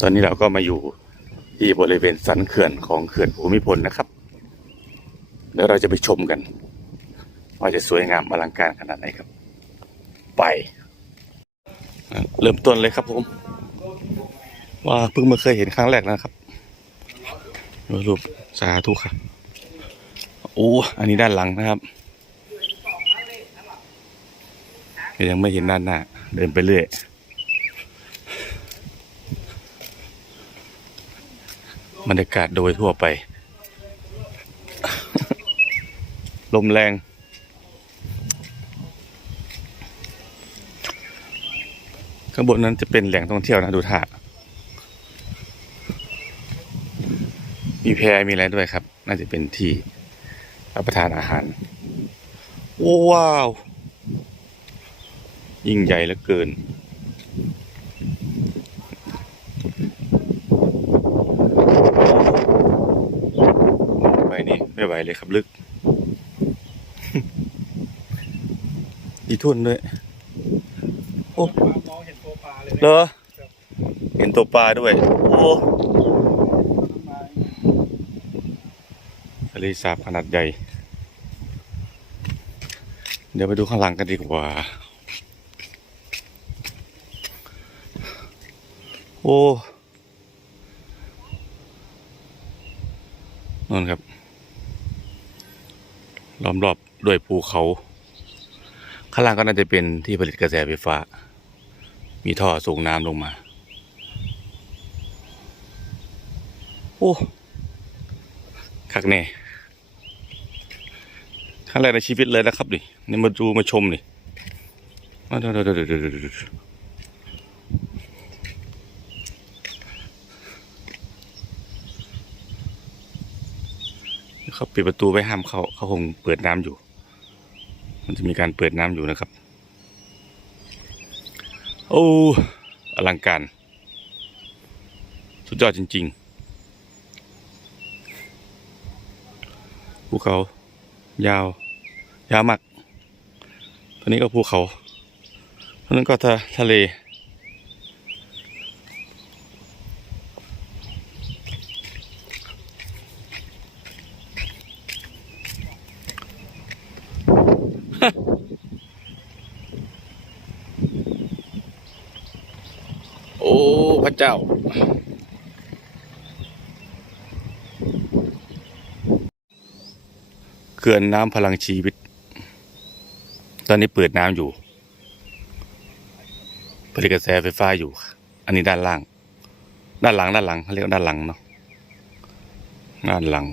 ตอนนี้เราก็มาอยู่ที่บริเวณสันเขื่อนของเขื่อนภูมิพลนะครับ เดี๋ยวเราจะไปชมกัน ว่าจะสวยงามอลังการขนาดไหนครับ ไป เริ่มต้นเลยครับผม ว่าเพิ่งมาเคยเห็นครั้งแรกนะครับรูปสาธุครับโอ้อันนี้ด้านหลังนะครับยังไม่เห็นด้านหน้า เดินไปเรื่อย บรรยากาศโดยทั่วไป ลมแรง ข้างบนนั้นจะเป็นแหล่งท่องเที่ยวนะดูท่ามีแพรมีอะไรด้วยครับ น่าจะเป็นที่รับประทานอาหาร ว้าว ยิ่งใหญ่เหลือเกิน นี่ไม่ไหวเลยครับลึก อีทุ่นด้วยโอ้มองเห็นตัวปลาเลยเหรอเห็นตัวปลาด้วยโอ้ทะเลสาบขนาดใหญ่ เดี๋ยวไปดูข้างหลังกันดีกว่า โอ้นั่นครับ ล้อมรอบด้วยภูเขา ข้างล่างก็น่าจะเป็นที่ผลิตกระแสไฟฟ้า มีท่อส่งน้ำลงมา โอ้คักแน่ครั้งแรกในชีวิตเลยนะครับนี่นี่มาดูมาชมนี่มาดูดูดูดูดู เขาปิดประตูไว้ห้ามเขาเขาคงเปิดน้ำอยู่ มันจะมีการเปิดน้ำอยู่นะครับ โอ้อลังการ สุดยอดจริงๆภูเขา ยาว ยาวมากตอนนี้ก็ภูเขาตอนนั้นก็ทะทะเล โอ้ พระเจ้า เขื่อนน้ำพลังชีวิต ตอนนี้เปิดน้ำอยู่ ผลิตกระแสไฟฟ้าอยู่ อันนี้ด้านล่าง ด้านหลัง ด้านหลังเขาเรียกว่าด้านหลังเนาะ ด้านหลัง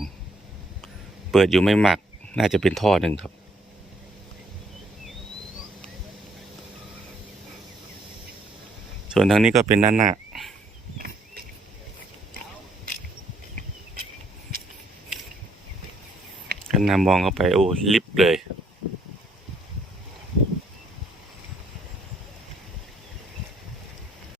เปิดอยู่ไม่มาก น่าจะเป็นท่อหนึ่งครับ ส่วนทางนี้ก็เป็นด้านหน้า กันนำมองเข้าไป โอ้ ลิฟต์เลย